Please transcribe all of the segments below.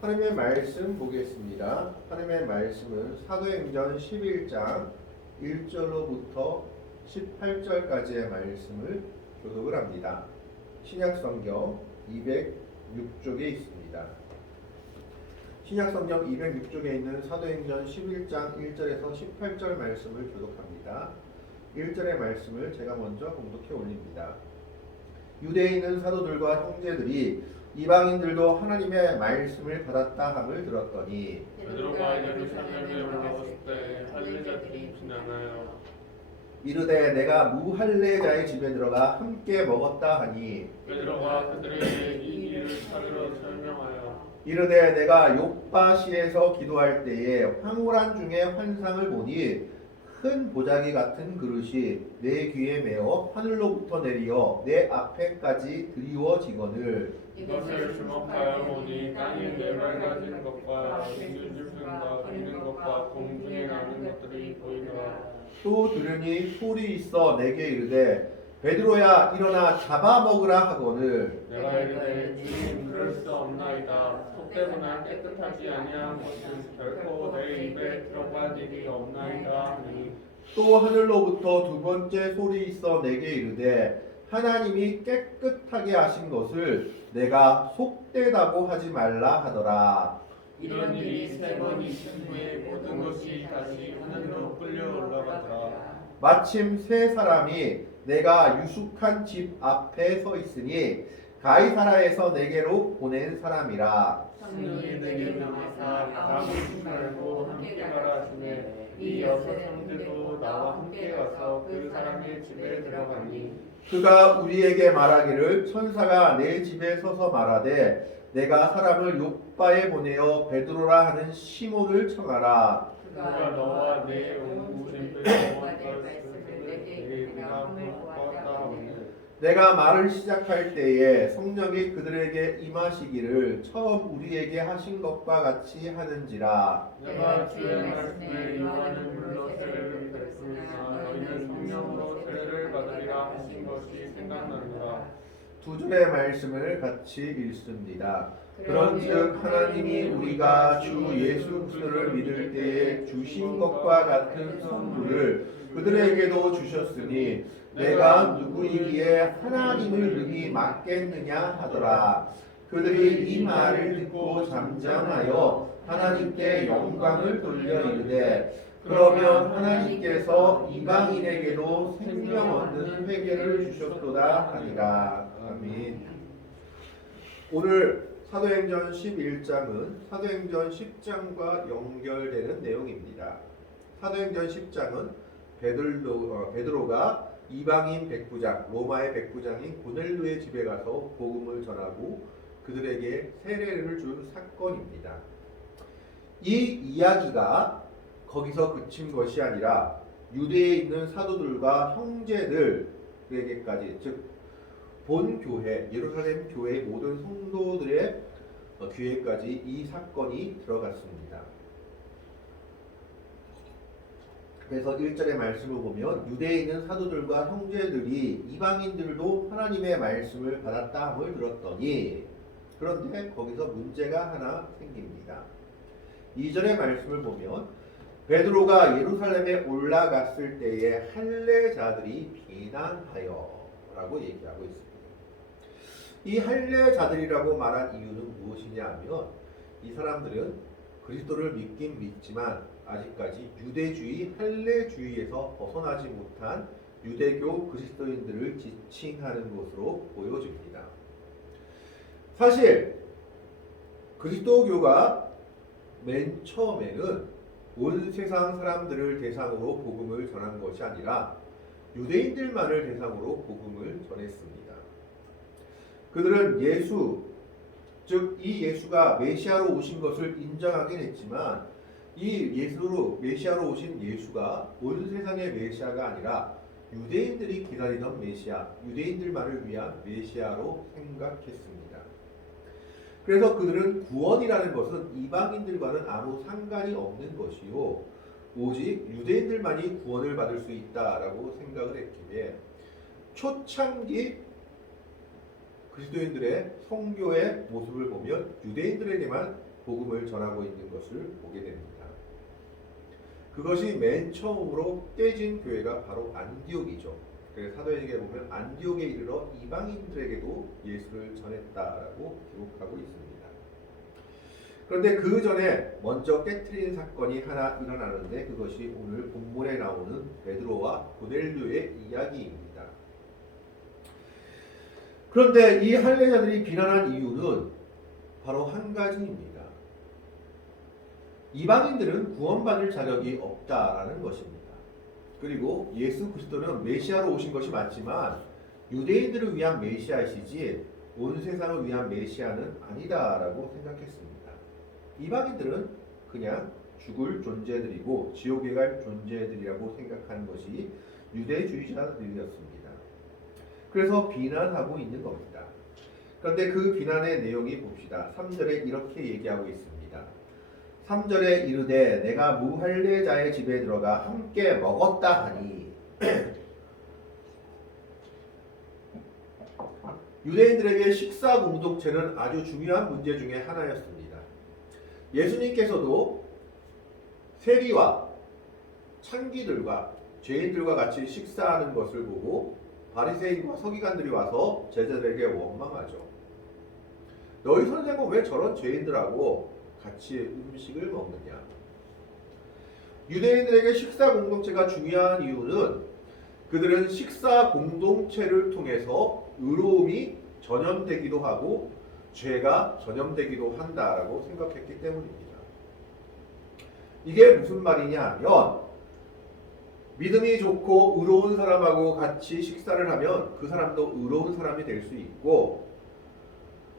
하나님의 말씀 보겠습니다. 하나님의 말씀은 사도행전 11장 1절로부터 18절까지의 말씀을 교독을 합니다. 신약성경 206쪽에 있습니다. 신약성경 206쪽에 있는 사도행전 11장 1절에서 18절 말씀을 교독합니다. 1절의 말씀을 제가 먼저 공독해 올립니다. 유대에 있는 사도들과 형제들이 이방인들도 하나님의 말씀을 받았다 함을 들었더니 베드로가 예루살렘에 올라갔을 때 할례자들이 비난하여 이르되 내가 무할례자의 집에 들어가 함께 먹었다 하니 베드로가 그들에게 이 일을 차례로 설명하여 이르되 내가 요빠시에서 기도할 때에 황홀한 중에 환상을 보니 큰 보자기 같은 그릇이 내 귀에 메어 하늘로부터 내리어 내 앞에까지 드리워지거늘 이것을 주목하여 보니 땅이 네발가진 것과 생주줄과 걷는 것과 공중에 나는 것들이 보이더라. 또 들으니 소리 있어 내게 이르되 베드로야 일어나 잡아먹으라 하거늘 내가 이르되 주님 그럴 수 없나이다. 속되거나 깨끗하지 아니한 것은 결코 내 입에 들어갈 일이 없나이다 하니 또 하늘로부터 두 번째 소리 있어 내게 이르되 하나님이 깨끗하게 하신 것을 내가 속되다고 하지 말라 하더라. 이런 일이 세 번 있은 후에 모든 것이 다시 하늘로 끌려 올라가더라. 마침 세 사람이 내가 유숙한 집 앞에 서 있으니 가이사라에서 내게로 보낸 사람이라. 성령이 내게 명하사 나무지 말고 함께 가라 하시매 이 여섯 형제도 나와 함께 가서 그 사람의 집에 들어가니 그가 우리에게 말하기를 천사가 내 집에 서서 말하되 내가 사람을 요빠에 보내어 베드로라 하는 시몬을 청하라. 그가 너와 내 온 집에 영원할 내게 내가 보았다 하오니 내가 말을 시작할 때에 성령이 그들에게 임하시기를 처음 우리에게 하신 것과 같이 하는지라. 내가 주의 말씀에 요한은 물로 세례를 베푸나 너희는 성령으로 세례를 받으리라 하신 것이 생각나노라. 두 줄의 말씀을 같이 읽습니다. 그런즉 하나님이 우리가 주 예수 그리스도를 믿을 때에 주신 것과 같은 선물을 그들에게도 주셨으니 내가 누구이기에 하나님을 능히 맡겠느냐 하더라. 그들이 이 말을 듣고 잠잠하여 하나님께 영광을 돌려 이르되 그러면 하나님께서 이방인에게도 생명 얻는 회개를 주셨도다 하니라. 아멘. 오늘 사도행전 11장은 사도행전 10장과 연결되는 내용입니다. 사도행전 10장은 베드로가 이방인 백부장, 로마의 백부장인 고넬료의 집에 가서 복음을 전하고 그들에게 세례를 준 사건입니다. 이 이야기가 거기서 그친 것이 아니라 유대에 있는 사도들과 형제들에게까지, 즉 본 교회, 예루살렘 교회의 모든 성도들의 귀에까지 이 사건이 들어갔습니다. 그래서 1절의 말씀을 보면 유대에 있는 사도들과 형제들이 이방인들도 하나님의 말씀을 받았다 함을 들었더니, 그런데 거기서 문제가 하나 생깁니다. 2절의 말씀을 보면 베드로가 예루살렘에 올라갔을 때에 할례자들이 비난하여 라고 얘기하고 있습니다. 이 할례자들이라고 말한 이유는 무엇이냐 하면 이 사람들은 그리스도를 믿긴 믿지만 아직까지 유대주의, 할례주의에서 벗어나지 못한 유대교 그리스도인들을 지칭하는 것으로 보여집니다. 사실 그리스도교가 맨 처음에는 온 세상 사람들을 대상으로 복음을 전한 것이 아니라 유대인들만을 대상으로 복음을 전했습니다. 그들은 예수, 즉 이 예수가 메시아로 오신 것을 인정하긴 했지만 이 메시아로 오신 예수가 온 세상의 메시아가 아니라 유대인들이 기다리던 메시아, 유대인들만을 위한 메시아로 생각했습니다. 그래서 그들은 구원이라는 것은 이방인들과는 아무 상관이 없는 것이요 오직 유대인들만이 구원을 받을 수 있다라고 생각을 했기에 초창기 그리스도인들의 선교의 모습을 보면 유대인들에게만 복음을 전하고 있는 것을 보게 됩니다. 그것이 맨 처음으로 깨진 교회가 바로 안디옥이죠. 그래서 사도행전에 보면 안디옥에 이르러 이방인들에게도 예수를 전했다라고 기록하고 있습니다. 그런데 그 전에 먼저 깨트린 사건이 하나 일어나는데 그것이 오늘 본문에 나오는 베드로와 고넬료의 이야기입니다. 그런데 이 할례자들이 비난한 이유는 바로 한 가지입니다. 이방인들은 구원받을 자격이 없다라는 것입니다. 그리고 예수 그리스도는 메시아로 오신 것이 맞지만 유대인들을 위한 메시아이시지 온 세상을 위한 메시아는 아니다라고 생각했습니다. 이방인들은 그냥 죽을 존재들이고 지옥에 갈 존재들이라고 생각하는 것이 유대주의자들이었습니다. 그래서 비난하고 있는 겁니다. 그런데 그 비난의 내용이 봅시다. 3절에 이렇게 얘기하고 있습니다. 3절에 이르되 내가 무할례자의 집에 들어가 함께 먹었다 하니 유대인들에게 식사 공동체는 아주 중요한 문제 중에 하나였습니다. 예수님께서도 세리와 창기들과 죄인들과 같이 식사하는 것을 보고 바리새인과 서기관들이 와서 제자들에게 원망하죠. 너희 선생은 왜 저런 죄인들하고 같이 음식을 먹느냐? 유대인들에게 식사 공동체가 중요한 이유는 그들은 식사 공동체를 통해서 의로움이 전염되기도 하고 죄가 전염되기도 한다라고 생각했기 때문입니다. 이게 무슨 말이냐 하면 믿음이 좋고 의로운 사람하고 같이 식사를 하면 그 사람도 의로운 사람이 될 수 있고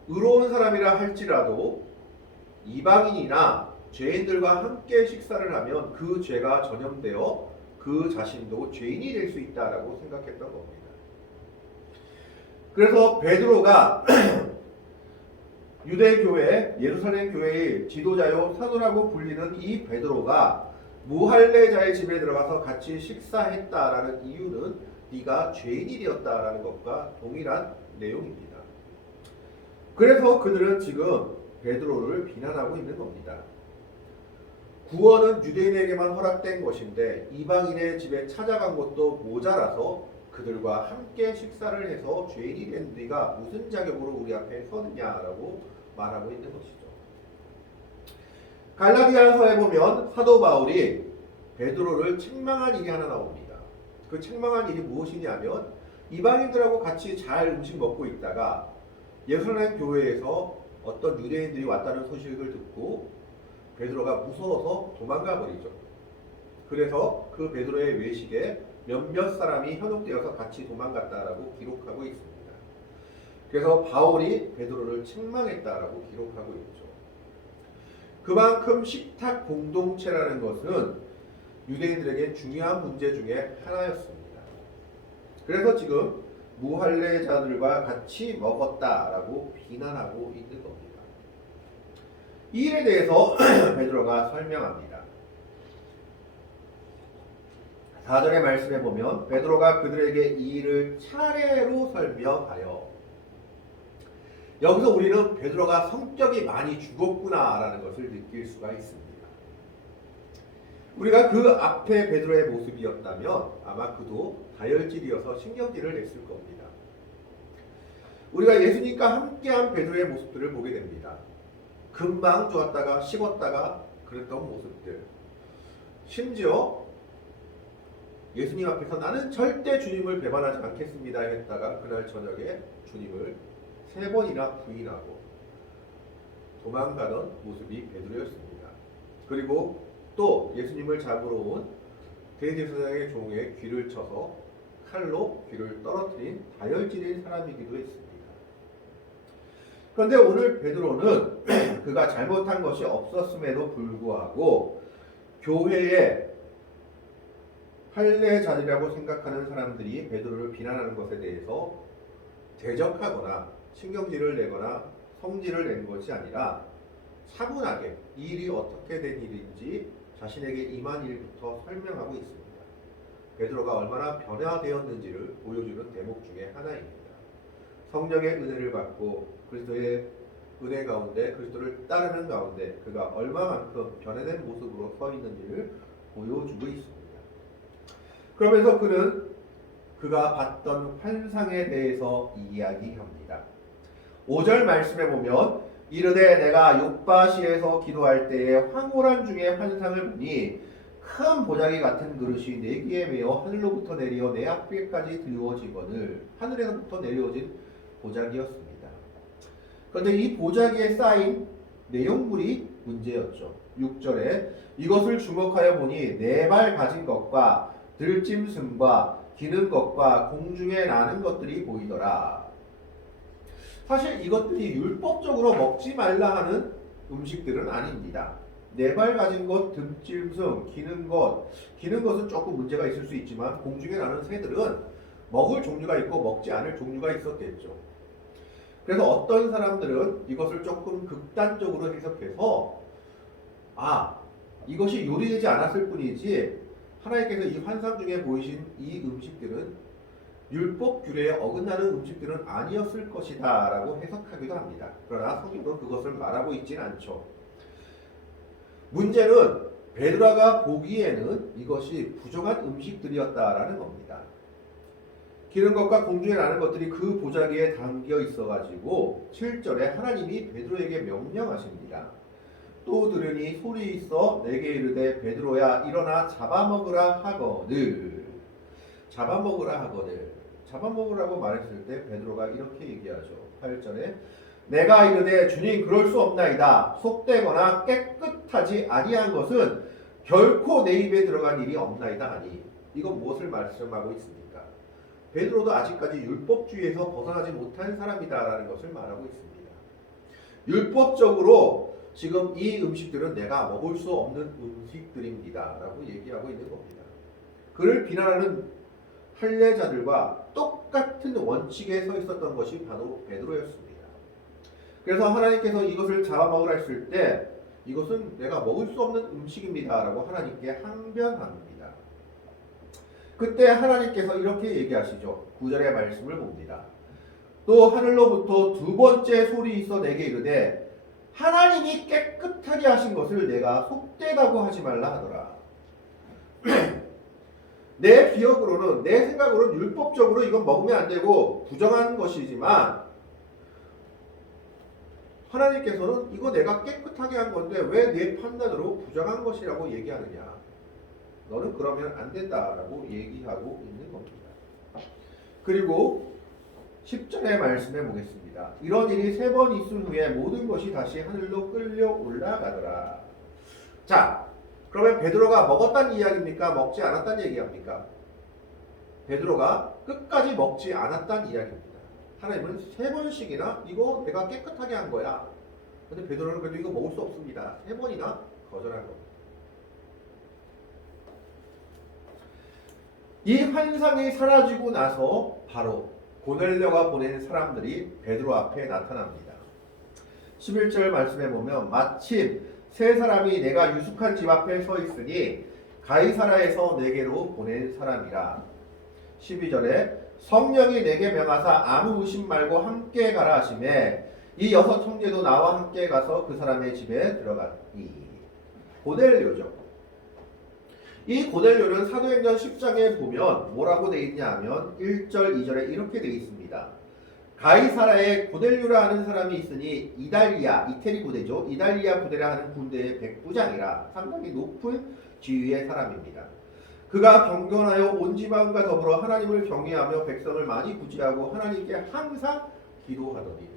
의로운 사람이라 할지라도 이방인이나 죄인들과 함께 식사를 하면 그 죄가 전염되어 그 자신도 죄인이 될 수 있다라고 생각했던 겁니다. 그래서 베드로가 유대교회, 예루살렘 교회의 지도자요 사도라고 불리는 이 베드로가 무할례자의 집에 들어가서 같이 식사했다라는 이유는 네가 죄인이 되었다라는 것과 동일한 내용입니다. 그래서 그들은 지금 베드로를 비난하고 있는 겁니다. 구원은 유대인에게만 허락된 것인데 이방인의 집에 찾아간 것도 모자라서 그들과 함께 식사를 해서 죄인이 된 네가 무슨 자격으로 우리 앞에 서느냐라고 말하고 있는 것이죠. 갈라디아서에 보면 사도 바울이 베드로를 책망한 일이 하나 나옵니다. 그 책망한 일이 무엇이냐면 이방인들하고 같이 잘 음식 먹고 있다가 예루살렘 교회에서 어떤 유대인들이 왔다는 소식을 듣고 베드로가 무서워서 도망가 버리죠. 그래서 그 베드로의 외식에 몇몇 사람이 현혹되어서 같이 도망갔다라고 기록하고 있습니다. 그래서 바울이 베드로를 책망했다라고 기록하고 있죠. 그만큼 식탁 공동체라는 것은 유대인들에게 중요한 문제 중에 하나였습니다. 그래서 지금 무할례자들과 같이 먹었다라고 비난하고 있는 겁니다. 이 일에 대해서 베드로가 설명합니다. 4절의 말씀에 보면 베드로가 그들에게 이 일을 차례로 설명하여 여기서 우리는 베드로가 성격이 많이 죽었구나라는 것을 느낄 수가 있습니다. 우리가 그 앞에 베드로의 모습이었다면 아마 그도 다혈질이어서 신경질을 냈을 겁니다. 우리가 예수님과 함께한 베드로의 모습들을 보게 됩니다. 금방 좋았다가 식었다가 그랬던 모습들. 심지어 예수님 앞에서 나는 절대 주님을 배반하지 않겠습니다 했다가 그날 저녁에 주님을 3번이나 부인하고 도망가던 모습이 베드로였습니다. 그리고 또 예수님을 잡으러 온 대제사장의 종의 귀를 쳐서 칼로 귀를 떨어뜨린 다혈질인 사람이기도 했습니다. 그런데 오늘 베드로는 그가 잘못한 것이 없었음에도 불구하고 교회에 할례자들이라고 생각하는 사람들이 베드로를 비난하는 것에 대해서 대적하거나 신경질을 내거나 성질을 낸 것이 아니라 차분하게 이 일이 어떻게 된 일인지 자신에게 임한 일부터 설명하고 있습니다. 베드로가 얼마나 변화되었는지를 보여주는 대목 중에 하나입니다. 성령의 은혜를 받고 그리스도의 은혜 가운데 그리스도를 따르는 가운데 그가 얼마만큼 변화된 모습으로 서 있는지를 보여주고 있습니다. 그러면서 그는 그가 봤던 환상에 대해서 이야기합니다. 5절 말씀에 보면 이르되 내가 욥바시에서 기도할 때에 황홀한 중에 환상을 보니 큰 보자기 같은 그릇이 네 개에 매어 하늘로부터 내려 내 앞에까지 드리워지거늘 하늘에서부터 내려오진 보자기였습니다. 그런데 이 보자기에 쌓인 내용물이 문제였죠. 6절에 이것을 주목하여 보니 네 발 가진 것과 들짐승과 기는 것과 공중에 나는 것들이 보이더라. 사실 이것들이 율법적으로 먹지 말라 하는 음식들은 아닙니다. 네 발 가진 것, 들짐승, 기는 것은 조금 문제가 있을 수 있지만 공중에 나는 새들은 먹을 종류가 있고 먹지 않을 종류가 있었겠죠. 그래서 어떤 사람들은 이것을 조금 극단적으로 해석해서 이것이 요리되지 않았을 뿐이지 하나님께서 이 환상 중에 보이신 이 음식들은 율법 규례에 어긋나는 음식들은 아니었을 것이다 라고 해석하기도 합니다. 그러나 성경은 그것을 말하고 있지는 않죠. 문제는 베드로가 보기에는 이것이 부정한 음식들이었다라는 겁니다. 기는 것과 공중에 나는 것들이 그 보자기에 담겨 있어가지고 7절에 하나님이 베드로에게 명령하십니다. 또 들으니 소리 있어 내게 이르되 베드로야 일어나 잡아먹으라 하거늘. 잡아먹으라고 말했을 때 베드로가 이렇게 얘기하죠. 8절에 내가 이르되 주님 그럴 수 없나이다. 속되거나 깨끗하지 아니한 것은 결코 내 입에 들어간 일이 없나이다 하니 이건 무엇을 말씀하고 있습니까? 베드로도 아직까지 율법주의에서 벗어나지 못한 사람이다라는 것을 말하고 있습니다. 율법적으로 지금 이 음식들은 내가 먹을 수 없는 음식들입니다 라고 얘기하고 있는 겁니다. 그를 비난하는 할례자들과 똑같은 원칙에 서 있었던 것이 바로 베드로였습니다. 그래서 하나님께서 이것을 잡아먹으라 했을 때 이것은 내가 먹을 수 없는 음식입니다 라고 하나님께 항변합니다. 그때 하나님께서 이렇게 얘기하시죠. 9절의 말씀을 봅니다. 또 하늘로부터 두 번째 소리 있어 내게 이르되 하나님이 깨끗하게 하신 것을 내가 속되다고 하지 말라 하더라. 내 기억으로는 내 생각으로는 율법적으로 이건 먹으면 안 되고 부정한 것이지만 하나님께서는 이거 내가 깨끗하게 한 건데 왜 내 판단으로 부정한 것이라고 얘기하느냐. 너는 그러면 안 된다라고 얘기하고 있는 겁니다. 그리고 10절의 말씀해 보겠습니다. 이런 일이 3번 있은 후에 모든 것이 다시 하늘로 끌려 올라가더라. 자, 그러면 베드로가 먹었다는 이야기입니까? 먹지 않았다는 얘기합니까? 베드로가 끝까지 먹지 않았다는 이야기입니다. 하나님은 3번씩이나 이거 내가 깨끗하게 한 거야. 근데 베드로는 그래도 이거 먹을 수 없습니다. 3번이나 거절한 겁니다. 이 환상이 사라지고 나서 바로 고넬료가 보낸 사람들이 베드로 앞에 나타납니다. 11절 말씀에 보면 마침 세 사람이 내가 유숙한 집 앞에 서 있으니 가이사라에서 내게로 보낸 사람이라. 12절에 성령이 내게 명하사 아무 의심 말고 함께 가라 하시매 이 6 형제도 나와 함께 가서 그 사람의 집에 들어갔니. 고넬료죠. 이 고넬료는 사도행전 10장에 보면 뭐라고 되어 있냐 하면 1절, 2절에 이렇게 되어 있습니다. 가이사라에 고넬료라 하는 사람이 있으니 이탈리 부대죠. 이달리아 부대라 하는 군대의 백부장이라 상당히 높은 지위의 사람입니다. 그가 경건하여 온 지방과 더불어 하나님을 경외하며 백성을 많이 구제하고 하나님께 항상 기도하더니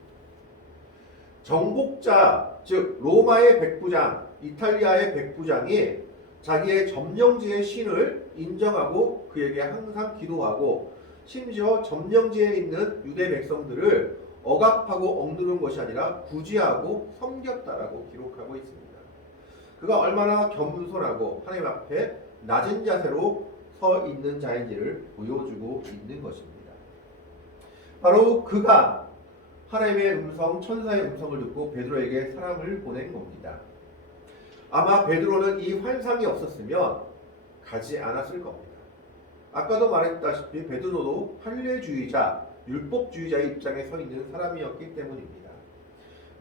정복자 즉 로마의 백부장, 이탈리아의 백부장이 자기의 점령지의 신을 인정하고 그에게 항상 기도하고 심지어 점령지에 있는 유대 백성들을 억압하고 억누른 것이 아니라 구제하고 섬겼다라고 기록하고 있습니다. 그가 얼마나 겸손하고 하나님 앞에 낮은 자세로 서 있는 자인지를 보여주고 있는 것입니다. 바로 그가 하나님의 음성, 천사의 음성을 듣고 베드로에게 사람을 보낸 겁니다. 아마 베드로는 이 환상이 없었으면 가지 않았을 겁니다. 아까도 말했다시피 베드로도 할례주의자, 율법주의자의 입장에 서 있는 사람이었기 때문입니다.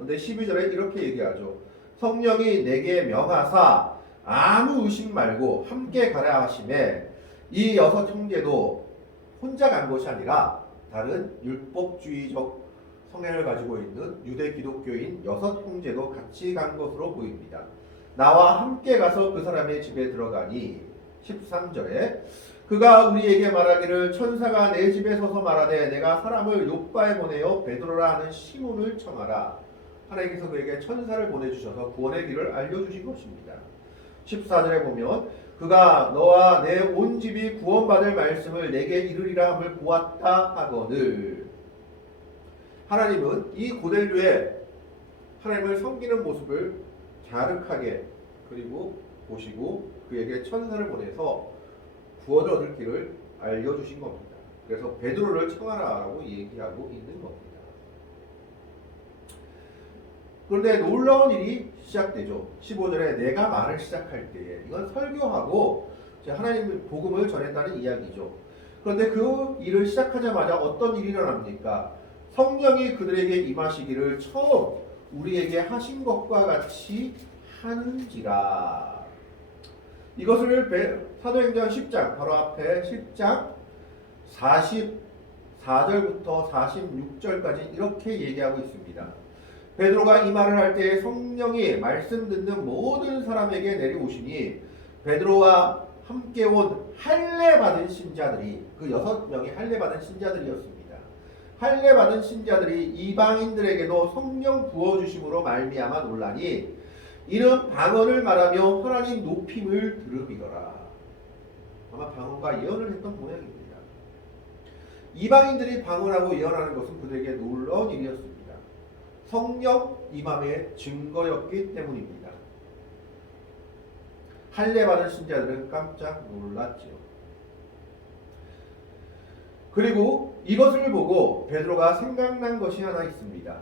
그런데 12절에 이렇게 얘기하죠. 성령이 내게 명하사 아무 의심 말고 함께 가라 하심에 이 6 형제도 혼자 간 것이 아니라 다른 율법주의적 성향을 가지고 있는 유대 기독교인 6 형제도 같이 간 것으로 보입니다. 나와 함께 가서 그 사람의 집에 들어가니 13절에 그가 우리에게 말하기를 천사가 내 집에 서서 말하되 내가 사람을 욥바에 보내어 베드로라 하는 시몬을 청하라. 하나님께서 그에게 천사를 보내주셔서 구원의 길을 알려주신 것입니다. 14절에 보면 그가 너와 내 온 집이 구원받을 말씀을 내게 이르리라 함을 보았다 하거늘. 하나님은 이 고넬료의 하나님을 섬기는 모습을 갸륵하게 그리고 보시고 그에게 천사를 보내서 구원을 얻을 길을 알려주신 겁니다. 그래서 베드로를 청하라라고 얘기하고 있는 겁니다. 그런데 놀라운 일이 시작되죠. 15절에 내가 말을 시작할 때에 이건 설교하고 하나님의 복음을 전했다는 이야기죠. 그런데 그 일을 시작하자마자 어떤 일이 일어납니까? 성령이 그들에게 임하시기를 처음 우리에게 하신 것과 같이 하는지라. 이것을 사도행전 10장 바로 앞에 10장 44절부터 46절까지 이렇게 얘기하고 있습니다. 베드로가 이 말을 할 때 성령이 말씀 듣는 모든 사람에게 내려오시니 베드로와 함께 온 할례 받은 신자들이 그 6명이 할례 받은 신자들이었습니다. 할례 받은 신자들이 이방인들에게도 성령 부어 주심으로 말미암아 놀라니 이는 방언을 말하며 하나님 높임을 들으리더라. 아마 방언과 예언을 했던 모양입니다. 이방인들이 방언하고 예언하는 것은 그들에게 놀라운 일이었습니다. 성령 임함의 증거였기 때문입니다. 할례 받은 신자들은 깜짝 놀랐지요. 그리고 이것을 보고 베드로가 생각난 것이 하나 있습니다.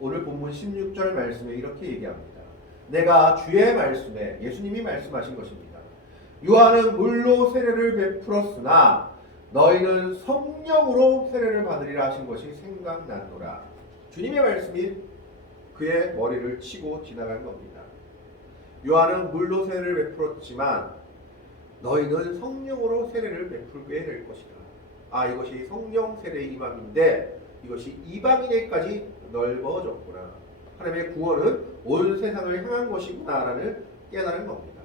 오늘 본문 16절 말씀에 이렇게 얘기합니다. 내가 주의 말씀에 예수님이 말씀하신 것입니다. 요한은 물로 세례를 베풀었으나 너희는 성령으로 세례를 받으리라 하신 것이 생각났노라. 주님의 말씀이 그의 머리를 치고 지나간 겁니다. 요한은 물로 세례를 베풀었지만 너희는 성령으로 세례를 베풀게 될 것이다. 이것이 성령 세례의 임함인데 이것이 이방인에까지 넓어졌구나. 하나님의 구원은 온 세상을 향한 것이구나라는 깨달은 겁니다.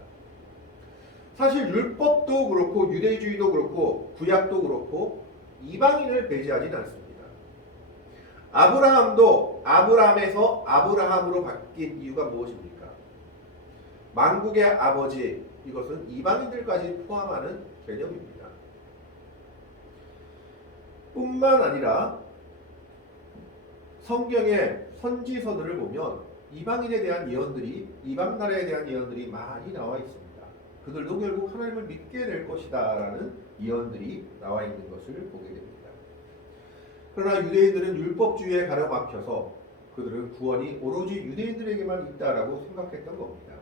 사실 율법도 그렇고 유대주의도 그렇고 구약도 그렇고 이방인을 배제하진 않습니다. 아브라함도 아브람에서 아브라함으로 바뀐 이유가 무엇입니까? 만국의 아버지, 이것은 이방인들까지 포함하는 개념입니다. 뿐만 아니라 성경의 선지서들을 보면 이방인에 대한 예언들이, 이방 나라에 대한 예언들이 많이 나와 있습니다. 그들도 결국 하나님을 믿게 될 것이다 라는 예언들이 나와 있는 것을 보게 됩니다. 그러나 유대인들은 율법주의에 가로막혀서 그들은 구원이 오로지 유대인들에게만 있다라고 생각했던 겁니다.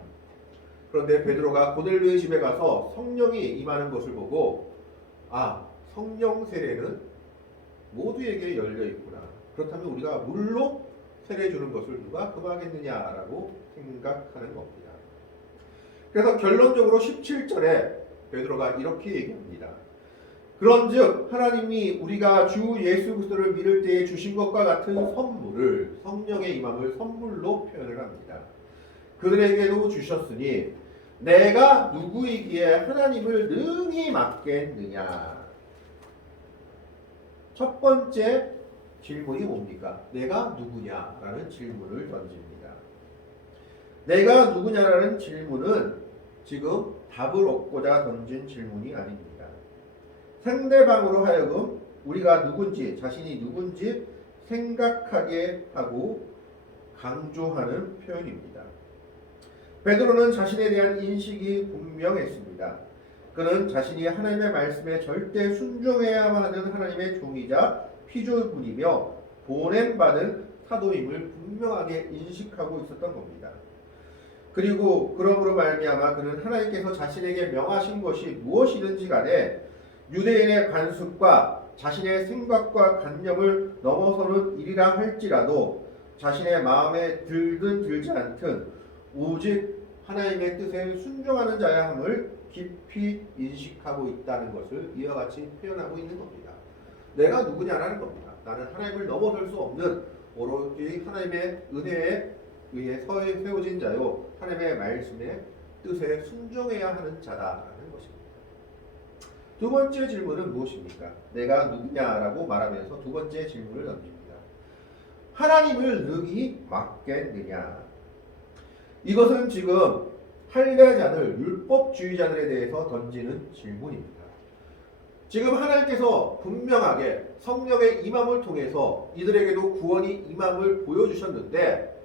그런데 베드로가 고넬료의 집에 가서 성령이 임하는 것을 보고 성령 세례는 모두에게 열려 있구나. 그렇다면 우리가 물로 세례 주는 것을 누가 금하겠느냐라고 생각하는 겁니다. 그래서 결론적으로 17절에 베드로가 이렇게 얘기합니다. 그런즉 하나님이 우리가 주 예수 그리스도를 믿을 때에 주신 것과 같은 선물을 성령의 임함을 선물로 표현을 합니다. 그들에게도 주셨으니 내가 누구이기에 하나님을 능히 맡겠느냐. 첫 번째 질문이 뭡니까? 내가 누구냐라는 질문을 던집니다. 내가 누구냐라는 질문은 지금 답을 얻고자 던진 질문이 아닙니다. 상대방으로 하여금 우리가 누군지, 자신이 누군지 생각하게 하고 강조하는 표현입니다. 베드로는 자신에 대한 인식이 분명했습니다. 그는 자신이 하나님의 말씀에 절대 순종해야만 하는 하나님의 종이자 피조물이며 보냄받은 사도임을 분명하게 인식하고 있었던 겁니다. 그리고 그러므로 말미암아 그는 하나님께서 자신에게 명하신 것이 무엇이든지 간에 유대인의 관습과 자신의 생각과 관념을 넘어서는 일이라 할지라도 자신의 마음에 들든 들지 않든 오직 하나님의 뜻에 순종하는 자야 함을 깊이 인식하고 있다는 것을 이와 같이 표현하고 있는 겁니다. 내가 누구냐라는 겁니다. 나는 하나님을 넘어설 수 없는 오로지 하나님의 은혜에 의해 세워진 자요 하나님의 말씀의 뜻에 순종해야 하는 자다라는 것입니다. 두 번째 질문은 무엇입니까? 내가 누구냐라고 말하면서 두 번째 질문을 던집니다. 하나님을 능히 맡겠느냐? 이것은 지금 할례자들, 율법주의자들에 대해서 던지는 질문입니다. 지금 하나님께서 분명하게 성령의 임함을 통해서 이들에게도 구원이 임함을 보여주셨는데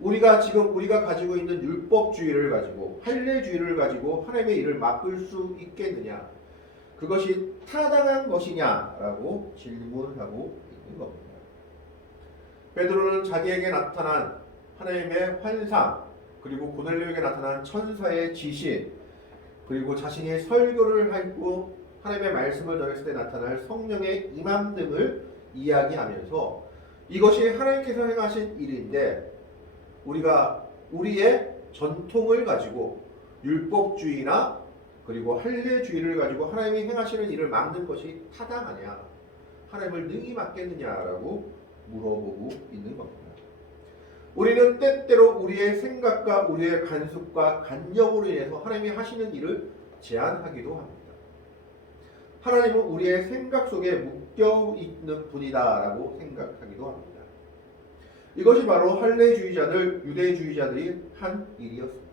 우리가 가지고 있는 율법주의를 가지고 할례주의를 가지고 하나님의 일을 맡을 수 있겠느냐? 그것이 타당한 것이냐라고 질문하고 있는 겁니다. 베드로는 자기에게 나타난 하나님의 환상, 그리고 고넬료에게 나타난 천사의 지시, 그리고 자신이 설교를 하고 하나님의 말씀을 전했을 때 나타날 성령의 임함 등을 이야기하면서 이것이 하나님께서 행하신 일인데 우리가 우리의 전통을 가지고 율법주의나 그리고 할례주의를 가지고 하나님이 행하시는 일을 막는 것이 타당하냐, 하나님을 능히 맡겠느냐라고 물어보고 있는 겁니다. 우리는 때때로 우리의 생각과 우리의 간섭과 간념으로 인해서 하나님이 하시는 일을 제한하기도 합니다. 하나님은 우리의 생각 속에 묶여 있는 분이다라고 생각하기도 합니다. 이것이 바로 할례주의자들, 유대주의자들이 한 일이었습니다.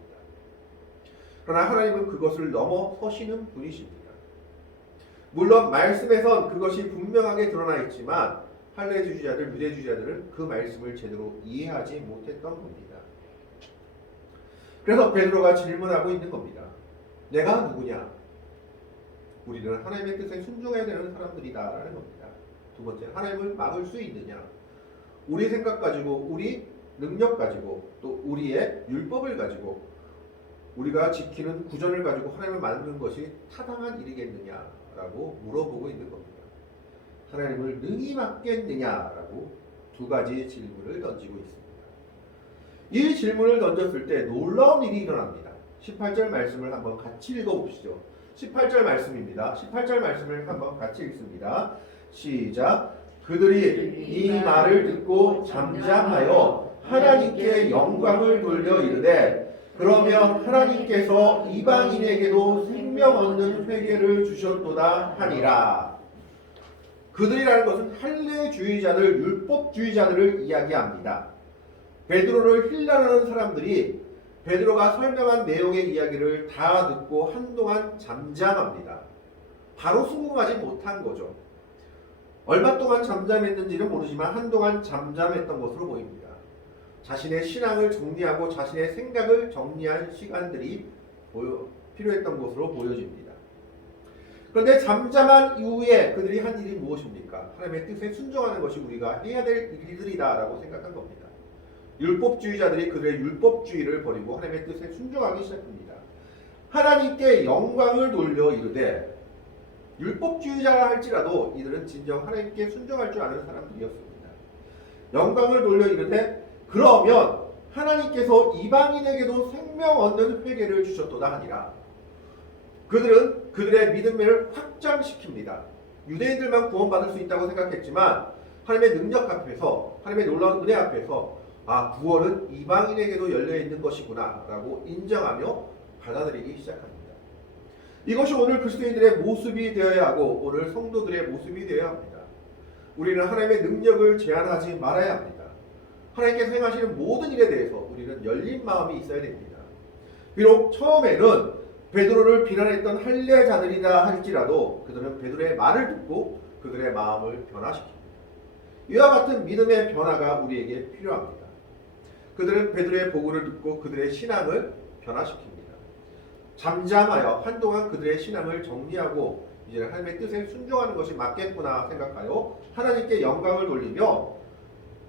그러나 하나님은 그것을 넘어서시는 분이십니다. 물론 말씀에선 그것이 분명하게 드러나 있지만 할례주의자들, 유대주의자들은 그 말씀을 제대로 이해하지 못했던 겁니다. 그래서 베드로가 질문하고 있는 겁니다. 내가 누구냐? 우리는 하나님의 뜻에 순종해야 되는 사람들이다라는 겁니다. 두 번째, 하나님을 막을 수 있느냐? 우리 생각 가지고, 우리 능력 가지고, 또 우리의 율법을 가지고 우리가 지키는 구전을 가지고 하나님을 막는 것이 타당한 일이겠느냐라고 물어보고 있는 겁니다. 하나님을 능히 맡겠느냐라고 두 가지 질문을 던지고 있습니다. 이 질문을 던졌을 때 놀라운 일이 일어납니다. 18절 말씀을 한번 같이 읽어봅시죠. 18절 말씀입니다. 18절 말씀을 한번 같이 읽습니다. 시작. 그들이 이 말을 듣고 잠잠하여 하나님께 영광을 돌려 이르되 그러면 하나님께서 이방인에게도 생명 얻는 회개를 주셨도다 하니라. 그들이라는 것은 할례주의자들, 율법주의자들을 이야기합니다. 베드로를 힐난하는 사람들이 베드로가 설명한 내용의 이야기를 다 듣고 한동안 잠잠합니다. 바로 수긍하지 못한 거죠. 얼마 동안 잠잠했는지는 모르지만 한동안 잠잠했던 것으로 보입니다. 자신의 신앙을 정리하고 자신의 생각을 정리한 시간들이 필요했던 것으로 보여집니다. 그런데 잠잠한 이후에 그들이 한 일이 무엇입니까? 하나님의 뜻에 순종하는 것이 우리가 해야 될 일들이다라고 생각한 겁니다. 율법주의자들이 그들의 율법주의를 버리고 하나님의 뜻에 순종하기 시작합니다. 하나님께 영광을 돌려 이르되, 율법주의자라 할지라도 이들은 진정 하나님께 순종할 줄 아는 사람들이었습니다. 영광을 돌려 이르되 그러면 하나님께서 이방인에게도 생명 얻는 회개를 주셨도다 하니라. 그들은 그들의 믿음을 확장시킵니다. 유대인들만 구원받을 수 있다고 생각했지만 하나님의 능력 앞에서, 하나님의 놀라운 은혜 앞에서 구원은 이방인에게도 열려있는 것이구나 라고 인정하며 받아들이기 시작합니다. 이것이 오늘 그리스도인들의 모습이 되어야 하고 오늘 성도들의 모습이 되어야 합니다. 우리는 하나님의 능력을 제한하지 말아야 합니다. 하나님께서 행하시는 모든 일에 대해서 우리는 열린 마음이 있어야 됩니다. 비록 처음에는 베드로를 비난했던 할례자들이다 할지라도 그들은 베드로의 말을 듣고 그들의 마음을 변화시킵니다. 이와 같은 믿음의 변화가 우리에게 필요합니다. 그들은 베드로의 보고를 듣고 그들의 신앙을 변화시킵니다. 잠잠하여 한동안 그들의 신앙을 정리하고 이제 하나님의 뜻에 순종하는 것이 맞겠구나 생각하여 하나님께 영광을 돌리며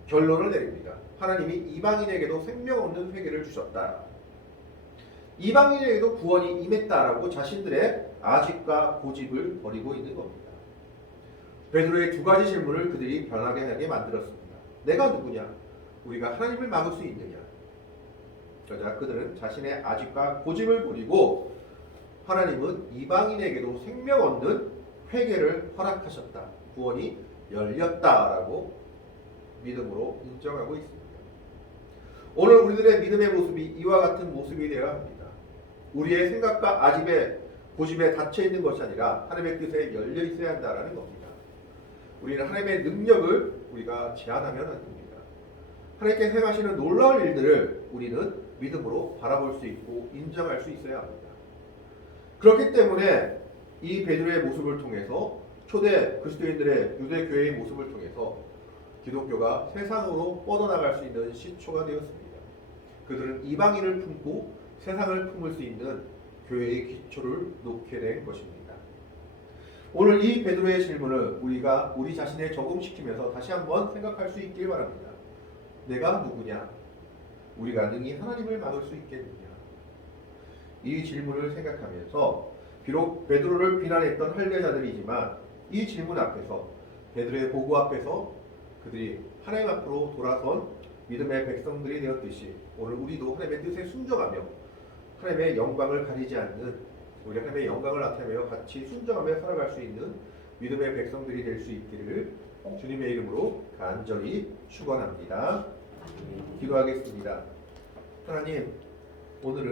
결론을 내립니다. 하나님이 이방인에게도 생명 없는 회개를 주셨다. 이방인에게도 구원이 임했다라고 자신들의 아집과 고집을 버리고 있는 겁니다. 베드로의 두 가지 질문을 그들이 변하게 하게 만들었습니다. 내가 누구냐? 우리가 하나님을 막을 수 있느냐? 그러자 그들은 자신의 아집과 고집을 부리고 하나님은 이방인에게도 생명 얻는 회개를 허락하셨다. 구원이 열렸다라고 믿음으로 인정하고 있습니다. 오늘 우리들의 믿음의 모습이 이와 같은 모습이 되어야 합니다. 우리의 생각과 아집에 고집에 닫혀 있는 것이 아니라 하나님의 뜻에 열려 있어야 한다라는 겁니다. 우리는 하나님의 능력을 우리가 제한하면 안 됩니다. 하나님께 행하시는 놀라운 일들을 우리는 믿음으로 바라볼 수 있고 인정할 수 있어야 합니다. 그렇기 때문에 이 베드로의 모습을 통해서 초대 그리스도인들의 유대 교회의 모습을 통해서 기독교가 세상으로 뻗어나갈 수 있는 시초가 되었습니다. 그들은 이방인을 품고 세상을 품을 수 있는 교회의 기초를 놓게 된 것입니다. 오늘 이 베드로의 질문을 우리가 우리 자신에 적용시키면서 다시 한번 생각할 수 있길 바랍니다. 내가 누구냐? 우리가 능히 하나님을 막을 수 있겠느냐? 이 질문을 생각하면서 비록 베드로를 비난했던 할례자들이지만 이 질문 앞에서 베드로의 보고 앞에서 그들이 하나님 앞으로 돌아선 믿음의 백성들이 되었듯이 오늘 우리도 하나님의 뜻에 순종하며 하나님의 영광을 가리지 않는 우리 하나님의 영광을 나타내며 같이 순종하며 살아갈 수 있는 믿음의 백성들이 될 수 있기를 주님의 이름으로 간절히 축원합니다. 기도하겠습니다. 하나님, 오늘은